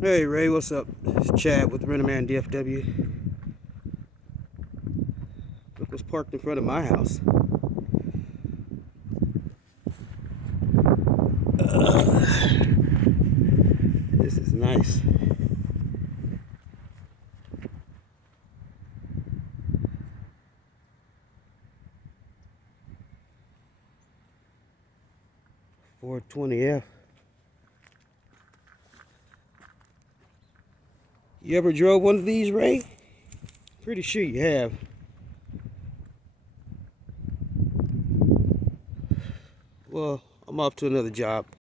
Hey Ray, what's up? It's Chad with RENT-A-MAN DFW. Look what's parked in front of my house. This is nice. Ford 20F. You ever drove one of these, Ray? Pretty sure you have. Well, I'm off to another job.